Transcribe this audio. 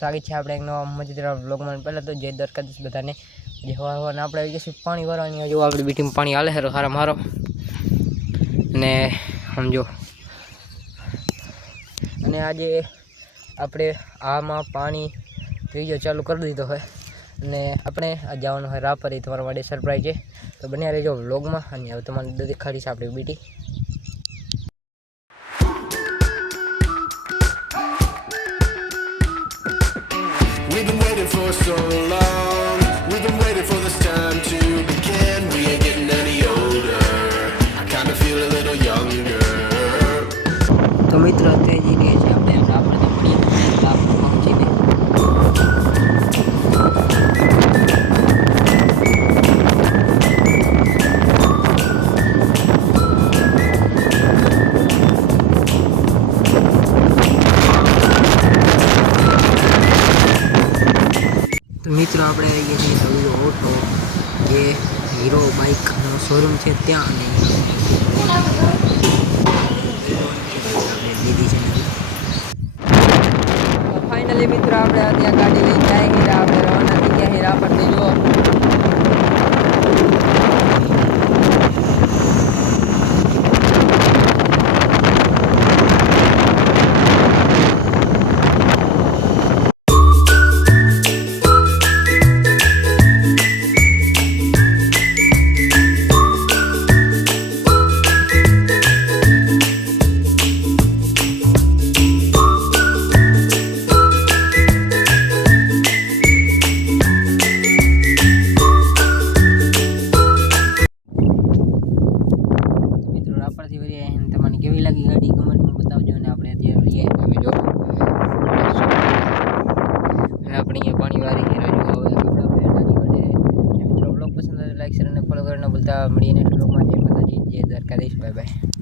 સ્વાગત છે આપણે એક નવા મજેદાર વ્લોગમાં। પહેલાં તો જય દ્વારકાધીશ બધાને। જે હવાને આપણે આવી જઈશું પાણી ભરવાની। જો આપણી બીટીમાં પાણી હાલે છે હારા મારો ને સમજો। અને આજે આપણે આમાં પાણી ત્રીજો ચાલુ કરી દીધો હોય અને આપણે આ જવાનું હોય રાપર। એ તમારા માટે સરપ્રાઈઝ છે, તો બન્યા રહેજો વ્લોગમાં। અને હવે તમારે દેખાડીશ આપણી BT. We've been waiting for so long. We've been waiting for this time to begin. We ain't getting any older. I kinda feel a little younger. તો મિત્રો તેજી રહે છે આપણે રાપર તો પડી રાપર પહોંચીને મિત્રો આપણે આવી ગયા છીએ નવીનો ઓટો જે હીરો બાઇકનો શોરૂમ છે ત્યાં। અને દીદી છે ફાઇનલી મિત્રો આપણે ત્યાં ગાડી લઈને જાય હીરા આપણે રવાના થઈ ગયા હીરા પરથી। જો તમને કેવી લાગી ગાડી કમેન્ટમાં બતાવજો। અને આપણે અત્યારે તમે જો અને આપણે અહીંયા પાણી વાળી હીરા જો હવે આપણા બેટાની વડે મિત્રો બ્લોગ પસંદ આવે લાઈક શેર અને ફોલો કરવાનું ભૂલતા। મળીએ નેક્સ્ટ બ્લોગમાં। જય માતાજી, જય દ્વારકાધીશ, બાય બાય।